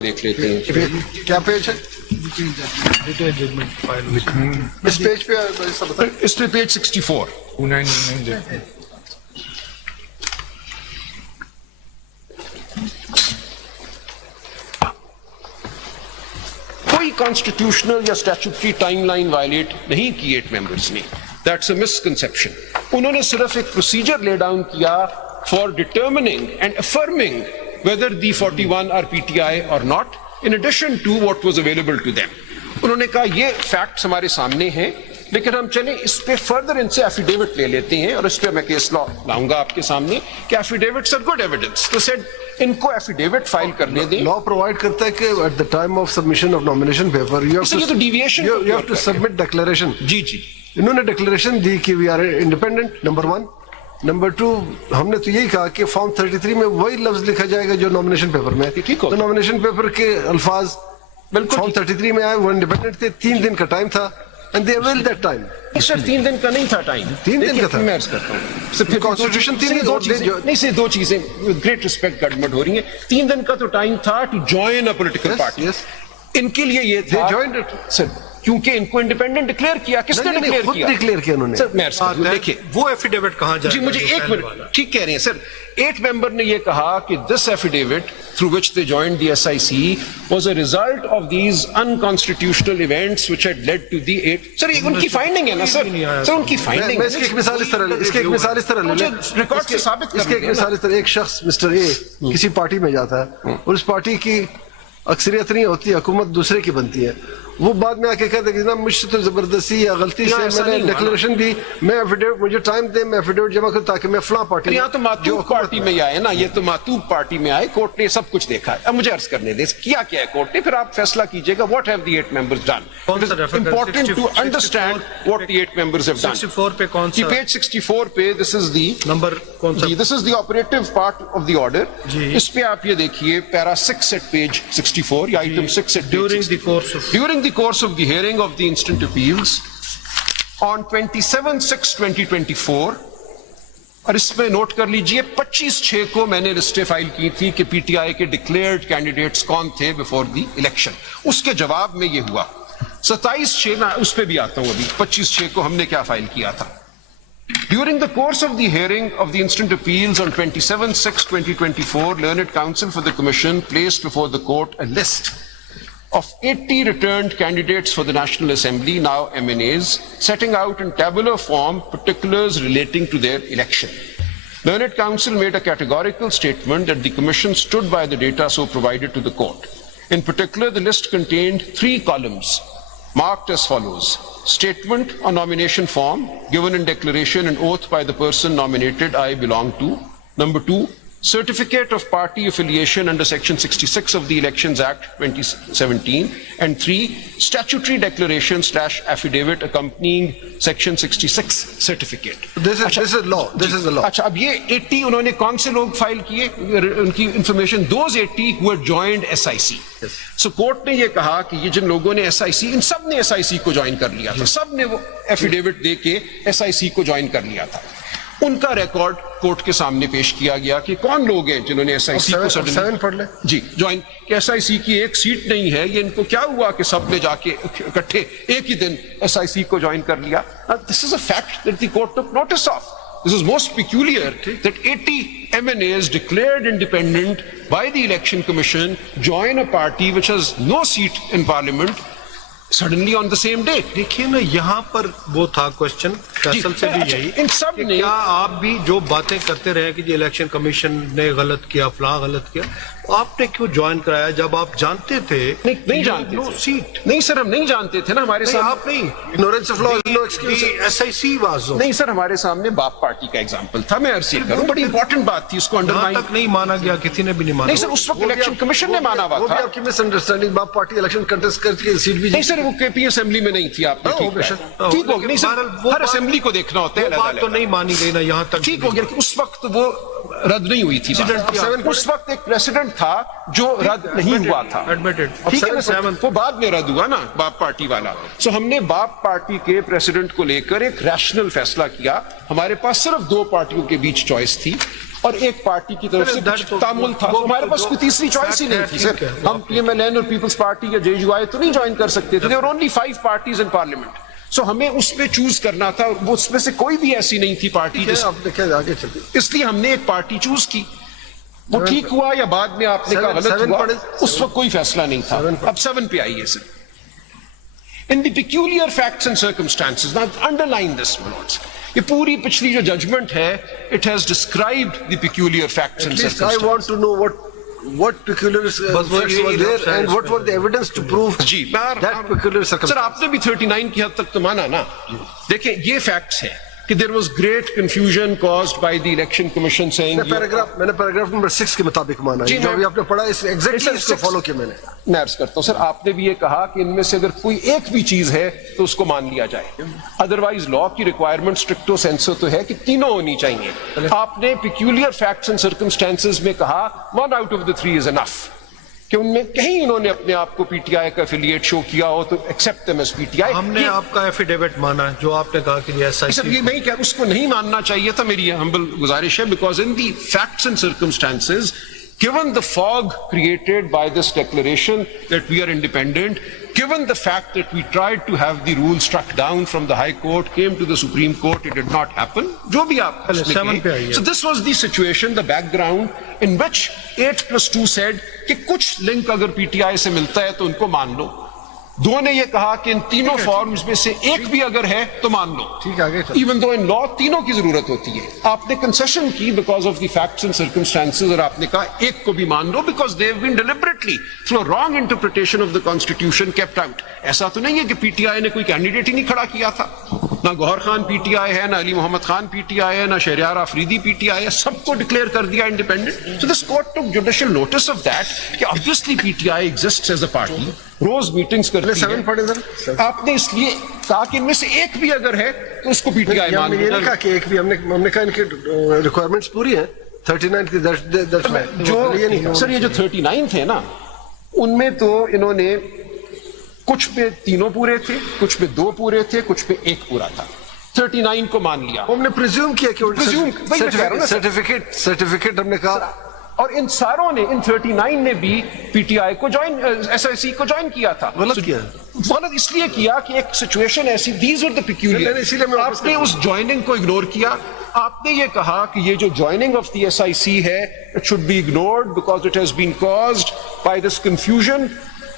دیکھ لیتے ہیں کیا پیج ہے اس پیج پہ اس پہ پیج 64 کوئی کانسٹیٹیوشنل یا اسٹیچوٹری ٹائم لائن وائلیٹ نہیں کی 8 ممبرس نے. That's a misconception. انہوں نے صرف ایک پروسیجر لے ڈاؤن کیا for ڈٹرمننگ and affirming whether the 41 are PTI or not, in addition to what was available to them. انہوں نے کہا یہ فیکٹس ہمارے سامنے ہیں لیکن ہم چلیں اس پہ فردر ان سے ایفیڈیوٹ لے لیتے ہیں اور اس پہ میں کیس لاؤں گا آپ کے سامنے کہ ایفیڈیوٹس آر گڈ ایویڈنس. تو سیڈ ان کو ایفیڈیوٹ فائل کرنے دیں. لا پرووائڈ کرتا ہے کہ at the time of submission of nomination paper you have to submit declaration. جی جی انہوں نے ڈکلیریشن دی کہ we are independent. Number 1. Number 2 ہم نے تو یہی کہا کہ فارم 33 میں وہی لفظ لکھا جائے گا جو نامینیشن پیپر میں. تو نامینیشن پیپر کے الفاظ بالکل فارم 33 میں آئے. وہ انڈیپینڈنٹ تھے. 3 دن کا ٹائم تھا and they availed that time. سر 3 دن کا نہیں تھا ٹائم. 3 دن کا تھا. میں عرض کرتا ہوں کانسٹیٹیوشن 3 دن نہیں سے 2 چیزیں گریٹ ریسپیکٹ گڈمٹ ہو رہی ہیں. 3 دن کا تو ٹائم تھا to join a political party. ان کے لیے یہ تھا سر کیونکہ ان کو انڈیپینڈنٹ ڈکلیئر کیا. کس نے ڈکلیئر کیا؟ انہوں نے. سر میں دیکھیے وہ ایفیڈیوٹ کہاں جائے. جی مجھے 1 منٹ. ٹھیک کہہ رہے ہیں سر. 8 ممبر نے یہ کہا کہ this affidavit through which they joined the SIC was a result of these unconstitutional events which had led to the 8. Sir یہ ان کی فائنڈنگ ہے نا سر. سر ان کی فائنڈنگ. میں اس کی ایک مثال اس طرح لے لیں. ریکارڈ سے ثابت اس کی ایک مثال اس طرح. ایک شخص مسٹر اے کسی پارٹی میں جاتا ہے اور اس پارٹی کی اکثریت نہیں ہوتی, حکومت دوسرے کی بنتی ہے. وہ بعد میں آ کے کہتے ہیں کہ مجھ سے تو زبردستی یا غلطی سے میں نے ڈکلیریشن دی, میں ایفیڈیوٹ مجھے ٹائم دے, میں ایفیڈیوٹ جمع کروں تاکہ میں فلاں پارٹی. یہاں تو ماتوب پارٹی میں آئے نا, یہ تو ماتوب پارٹی میں آئے. کورٹ نے سب کچھ دیکھا ہے. اب مجھے عرض کرنے دیں کیا کیا ہے کورٹ نے, پھر آپ فیصلہ کیجئے گا. What have the 8 members done. Important to understand what the 8 members have done. 64 پہ کون سا پیج 64 پہ دس از دی نمبر کون سا. This is the operative part of the order. اس پہ آپ یہ دیکھیے پیرا 6 ایٹ پیج 64 یا item 6 at during the course of the hearing of the instant appeals on 27/6/2024. اور اس میں نوٹ کر لیجئے 25/6 کو میں نے لسٹیں فائل کی تھی کہ پی ٹی آئی کے ڈکلیئرڈ کینڈیڈیٹس کون تھے بفور دی الیکشن. اس کے جواب میں یہ ہوا. 27/6 میں اس پہ بھی آتا ہوں. ابھی 25/6 کو ہم نے کیا فائل کیا تھا. During the course of the hearing of the instant appeals on 27/6/2024, Learned Counsel for the Commission placed before the court a list of 80 returned candidates for the National Assembly, now MNAs, setting out in tabular form particulars relating to their election. Learned Counsel made a categorical statement that the Commission stood by the data so provided to the court. In particular, the list contained 3 columns marked as follows: statement on nomination form given in declaration and oath by the person nominated I belong to. Number 2, certificate of party affiliation under section 66 of the Elections Act 2017. And 3, statutory declaration / affidavit accompanying section 66 certificate. This is law. This is the law. اچھا اب یہ 80 انہوں نے کون سے لوگ file کیے, ان کی information those 80 who had joined SIC. So court نے یہ کہا کہ یہ جن لوگوں نے SIC, ان سب نے SIC کو جوائن کر لیا تھا. سب نے وہ ایفیڈیوٹ دے کے SIC کو جوائن کر لیا تھا. ان کا ریکارڈ کورٹ کے سامنے پیش کیا گیا کہ کون لوگ ہیں جنہوں نے SIC کو جوائن. SIC کی ایک سیٹ نہیں ہے. یہ ان کو کیا ہوا کہ سب نے جا کے اکٹھے ایک ہی دن SIC کو جوائن کر لیا. This is a fact that the court took notice of. This is most peculiar that 80 MNAs declared independent by the Election Commission join a party which has no seat in Parliament suddenly on the same day. دیکھیے نا یہاں پر وہ تھا question Faisal سے بھی یہی ان سب نے کیا آپ بھی جو باتیں کرتے رہے کہ یہ الیکشن کمیشن نے غلط کیا فلاں غلط کیا, آپ نے کیوں جوائن کرایا جب آپ جانتے تھے نہیں جانتے نو سیٹ. نہیں سر ہم نہیں جانتے تھے نا. ہمارے سامنے آپ نہیں ignorance of law is no excuse. SIC was نہیں سر ہمارے سامنے باپ پارٹی کا ایگزامپل تھا. میں عرض کروں بڑی امپورٹنٹ بات تھی, اس کو انڈرمائن تک نہیں مانا گیا, کسی نے بھی نہیں مانا. نہیں سر اس وقت الیکشن کمیشن نے مانا ہوا تھا. وہ بھی آپ کی مس انڈرسٹینڈنگ. باپ پارٹی الیکشن کنٹیسٹ کر کے سیٹ بھی نہیں سر وہ KP اسمبلی میں نہیں تھی. آپ نے ٹھیک ہو گیا. نہیں سر ہر اسمبلی کو دیکھنا ہوتا ہے. بات تو نہیں مانی گئی نا یہاں تک. ٹھیک ہو گیا. اس وقت وہ رد نہیں ہوئی تھی. اس وقت ایک پریسیڈنٹ تھا جو رد نہیں ہوا تھا. ٹھیک ہے نا, وہ بعد میں رد ہوا نا باپ پارٹی والا. سو ہم نے باپ پارٹی کے پریسیڈنٹ کو لے کر ایک ریشنل فیصلہ کیا. ہمارے پاس صرف 2 پارٹیوں کے بیچ چوائس تھی. اور ایک پارٹی کی طرف سے کچھ تعامل تھا. ہمارے پاس کوئی تیسری چوائس ہی نہیں تھی سر. ہم پی ایم ایل این اور پیپلز پارٹی یا جے یو آئی تو نہیں جوائن کر سکتے تھے. there were only 5 parties in parliament. سو ہمیں اس پہ چوز کرنا تھا. وہ اس میں سے کوئی بھی ایسی نہیں تھی پارٹی جس آگے چلتے, اس لیے ہم نے ایک پارٹی چوز کی. وہ ٹھیک ہوا یا بعد میں آپ نے کہا غلط ہوا, اس وقت کوئی فیصلہ نہیں تھا. اب 7 پہ آئیے سر. In the peculiar facts and circumstances, now underline this, my lords. یہ پوری پچھلی جو ججمنٹ ہے, it has described the peculiar facts and circumstances. I want to know what peculiar facts were there and what were the evidence to prove that peculiar circumstance. سر آپ نے بھی 39 کی حد تک تو مانا نا. دیکھیں یہ فیکٹس ہے کہ there was great confusion caused by the election commission saying میں نے پیراگراف نمبر 6 کے مطابق مانا ہے, جو ابھی آپ نے پڑھا اس ایگزیکٹلی اس کو فالو کیا میں نے. میں عرض کرتا ہوں سر, آپ نے بھی یہ کہا کہ ان میں سے اگر کوئی ایک بھی چیز ہے تو اس کو مان لیا جائے. ادروائز لا کی ریکوائرمنٹ اسٹرکٹو سینسو تو ہے کہ تینوں ہونی چاہیے. آپ نے پیکیولر فیکٹس اینڈ سرکمسٹانسز میں کہا 1 out of the 3 is enough. کہ ان میں کہیں انہوں نے اپنے آپ کو پی ٹی آئی کا ایفیلیٹ شو کیا ہو تو ایکسپٹ دیم ایز پی ٹی آئی. ہم نے آپ کا ایفیڈیوٹ مانا جو آپ نے کہا کہ یہ ایسا سر, یہ میں کیا اس کو نہیں ماننا چاہیے تھا. میری ہمبل گزارش ہے, because in the facts and circumstances given the fog created by this declaration that we are independent, given the fact that we tried to have the rule struck down from the High Court, came to the Supreme Court, it did not happen. Jo bhi aap so this was the situation, the background in which 8+2 said کہ کچھ link اگر پی T آئی سے ملتا ہے تو ان کو مان لو. دو نے یہ کہا کہ ان تینوں فارمز میں سے ایک بھی اگر ہے تو مان لو. ایون دو ان لا تینوں کی ضرورت ہوتی ہے. آپ نے کنسیشن کی because of the facts and circumstances, اور آپ نے کہا ایک کو بھی مان لو because they have been deliberately through wrong interpretation of the constitution kept out. ایسا تو نہیں ہے کہ پی ٹی آئی نے کوئی کینڈیڈیٹ ہی نہیں کھڑا کیا تھا. نہ گوہر خان پی ٹی آئی ہے, نہ علی محمد خان پی ٹی آئی ہے, نہ Shehryar Afridi P T I ہے. سب کو ڈکلیئر کر دیا independent. So this court took judicial notice of that کہ obviously P T I exists as a party, روز میٹنگز کرتی ہے. آپ نے اس لیے کہا کہ ان میں سے ایک بھی اگر ہے تو اس کو پی ٹی آئی مان لو. یہ نہیں کہا کہ ایک بھی, ہم نے کہا ان کی ریکوائرمنٹس پوری ہیں 39 کی. جو سر یہ جو 39 تھے نا, ان میں تو انہوں نے کچھ پہ تینوں پورے تھے, کچھ پہ 2 پورے تھے, کچھ پہ 1 پورا تھا. 39 کو مان لیا. ہم نے پریزیوم کیا کہ سرٹیفکیٹ ہم نے کہا, اور ان ساروں نے, ان 39 نے بھی پی ٹی آئی کو جوائن, ایس آئی سی کو جوائن کیا تھا. غلط کیا, غلط اس لیے کیا کہ ایک سچویشن ایسی, دیز آر دی پیکیولر. آپ نے اس جوائننگ کو اگنور کیا. آپ نے یہ کہا کہ یہ جو joining of the S I C ہے, it should be ignored because it has been caused by this confusion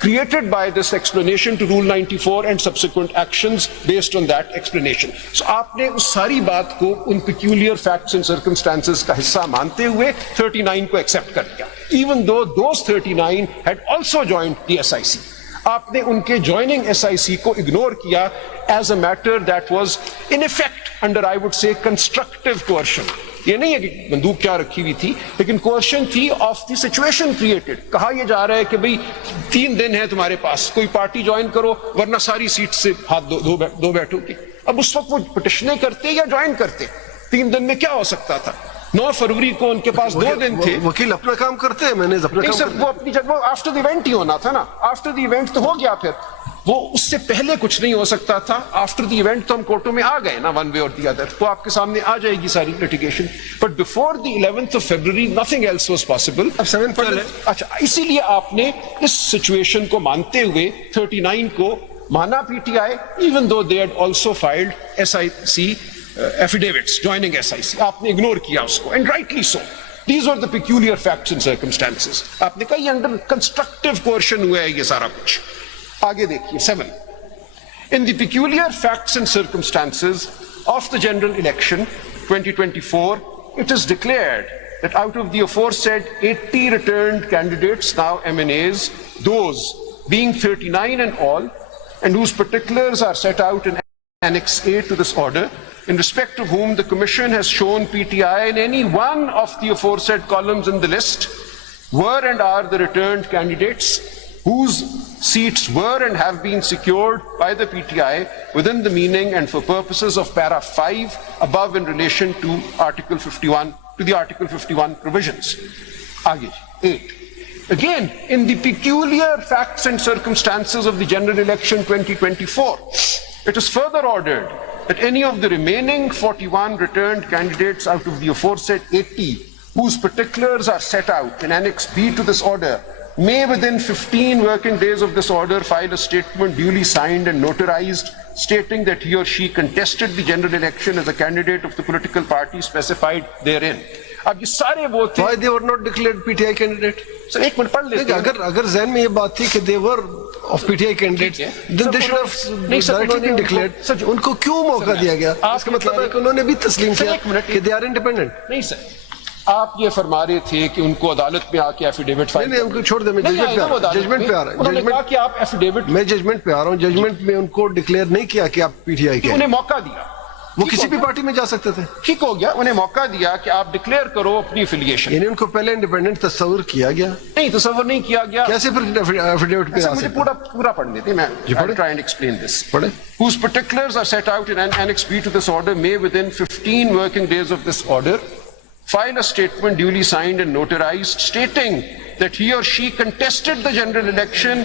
created by this explanation to Rule 94 and subsequent actions based on that explanation. So آپ نے اس ساری بات کو ان peculiar facts and circumstances کا حصہ مانتے ہوئے 39 کو accept کر دیا, even though those 39 had also joined the SIC. آپ نے ان کے joining SIC کو ignore کیا as a matter that was in effect under, I would say, constructive coercion. یہ نہیں ہے کہ بندوق کیا رکھی ہوئی تھی, لیکن کوشچن تھی آف دی سچویشن کریٹڈ. کہا یہ جا رہا ہے کہ بھئی 3 دن ہے تمہارے پاس, کوئی پارٹی جوائن کرو ورنہ ساری سیٹ سے ہاتھ دو بیٹھو گے. اب اس وقت وہ پٹیشنیں کرتے یا جوائن کرتے, 3 دن میں کیا ہو سکتا تھا. 9 فروری کو ان کے پاس 2 دن تھے. وکیل اپنا کام کرتے ہیں, میں نے اپنا نہیں سر, وہ اپنی جگہ آفٹر دی ایونٹ ہی ہونا تھا نا. آفٹر دی ایونٹ تو ہو گیا, پھر وہ اس سے پہلے کچھ نہیں ہو سکتا تھا. آفٹر دی ایونٹ تو ہم کورٹوں میں آ گئے نا, ون وے اور دی ادر, وہ آپ کے سامنے آ جائے گی ساری litigation. But before the 11th of February nothing else was possible. اچھا, اسی لیے آپ نے اس سچویشن کو مانتے ہوئے 39 کو مانا پی T I, even though they had also filed SIC affidavits joining SIC. آپ نے اگنور کیا اس کو, and rightly so. These are the peculiar facts and circumstances. آپ نے کہا یہ انڈر کنسٹرکٹیو کوئرشن ہوا ہے یہ سارا کچھ. آگے دیکھیے 7. In the peculiar facts and circumstances of the general election 2024, it is declared that out of the aforesaid 80 returned candidates, now MNAs, those being 39 in all, and whose particulars are set out in Annex A to this order, in respect of whom the Commission has shown PTI in any one of the aforesaid columns in the list, were and are the returned candidates whose seats were and have been secured by the PTI within the meaning and for purposes of para 5 above in relation to Article 51, to the Article 51 provisions. Aage, 8. Again, in the peculiar facts and circumstances of the general election 2024, it is further ordered that any of the remaining 41 returned candidates out of the aforesaid 80 whose particulars are set out in Annex B to this order may within 15 working days of this order file a statement duly signed and notarized stating that he or she contested the general election as a candidate of the political party specified therein. اب یہ سارے وہ تھے. Why they were not declared PTI candidate? سر ایک minute پڑھ لیتے ہیں. اگر ذہن میں یہ بات تھی کہ they were of PTI candidates, then they should have directly been declared. ان کو کیوں موقع دیا گیا؟ اس کا مطلب ہے کہ انہوں نے بھی تسلیم کیا کہ they are independent. نہیں سر, آپ یہ فرما رہے تھے کہ ان کو عدالت میں آ کے ایفیڈیوٹ فائل. نہیں, ان کو چھوڑ دیں, میں ججمنٹ پہ آ رہا ہوں. انہوں نے کہا کہ آپ ایفیڈیوٹ. میں ججمنٹ پہ آ رہا ہوں. ججمنٹ میں ان کو ڈکلیئر نہیں کیا کہ آپ پی ٹی آئی کے. انہیں موقع دیا, وہ کسی بھی پارٹی میں جا سکتے تھے. ٹھیک ہو گیا, انہیں موقع دیا کہ آپ ڈکلیئر کرو اپنی افیلیشن. یعنی ان کو پہلے انڈیپینڈنٹ تصور کیا گیا؟ نہیں, تصور نہیں کیا گیا. کیسے پھر ایفیڈیوٹ پہ آ مجھے سکتے؟ پورا پڑھ لیتے میں. Try and explain this. پڑھیں. Whose particulars are set out in Annex B to this order may within 15 working days of this order file a statement duly signed and notarized stating that he or she contested the general election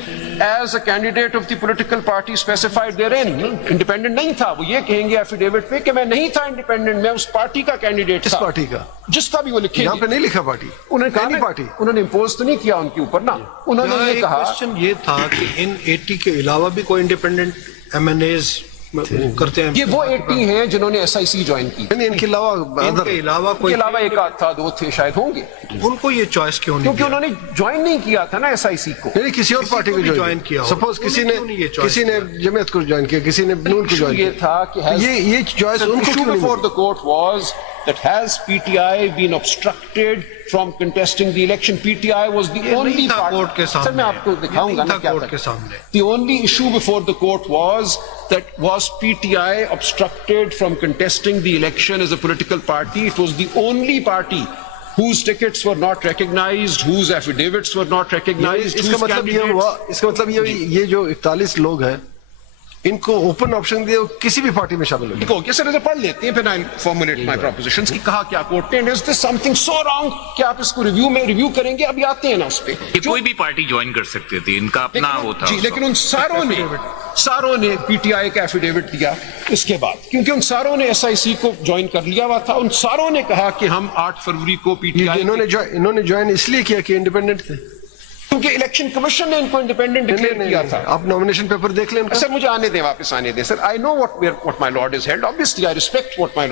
as a candidate of the political party specified therein. Independent نہیں تھا, وہ یہ کہیں گے affidavit پہ کہ میں نہیں تھا انڈیپینڈنٹ, میں اس پارٹی کا کینڈیڈیٹ تھا. کس پارٹی کا؟ جس کا بھی وہ لکھیں گے. یہاں پہ نہیں لکھا پارٹی. انہوں نے کہا پارٹی. انہوں نے امپوز تو نہیں کیا ان کے اوپر نا. انہوں نے یہ کہا. کوشچن یہ تھا کہ ان 80 کے علاوہ بھی کوئی انڈیپینڈنٹ ایم این ایز کرتے ہیں. یہ وہ 80 ہیں جنہوں نے ایس آئی سی جوائن کی. ان کے علاوہ کوئی ایک آدھ تھا, دو تھے شاید ہوں گے. ان کو یہ چوائس کیوں نہیں؟ کیونکہ انہوں نے جوائن نہیں کیا تھا نا ایس آئی سی کو. نہیں, کسی اور پارٹی کو جوائن کیا. سپوز کسی نے جمعیت کو جوائن کیا, کسی نے نون کو جوائن کیا. یہ تھا کہ یہ چوائس ان کو کیوں before the court was that has PTI been obstructed from contesting the election. PTI was the only party. سر میں آپ کو دکھاؤں گا نا کیا تھا. The only issue before the court was that was PTI obstructed from contesting the election as a political party. It was the only party whose tickets were not recognized, whose affidavits were not recognized. اس کا مطلب یہ ہوا, اس کا مطلب یہ جو 41 لوگ ہیں ان کو اوپن آپشن دیا کسی بھی پارٹی میں شامل ہو. اوکے سر, پڑھ لیتے ہیں پھر I formulate my propositions. کہا کیا کورٹ نے, is this something so wrong کہ آپ اس کو ریویو کریں گے. ابھی آتے ہیں نا اس پہ. کوئی بھی پارٹی جوائن کر سکتی تھی, ان کا اپنا وہ تھا. جی, لیکن ان ساروں نے پی ٹی آئی کا ایفیڈیوٹ دیا اس کے بعد, کیونکہ ان ساروں نے ایس آئی سی کو جوائن کر لیا ہوا تھا. ان ساروں نے کہا کہ ہم 8 فروری کو پی ٹی آئی. انہوں نے جوائن اس لیے کیا کہ انڈیپینڈنٹ تھے, کیونکہ الیکشن کمیشن نے ان کو انڈیپینڈنٹ ڈکلیئر کیا تھا. آپ نامینیشن پیپر دیکھ لیں. سر مجھے آنے دیں, واپس آنے دیں سر. I know what my lord has held. Obviously I respect what my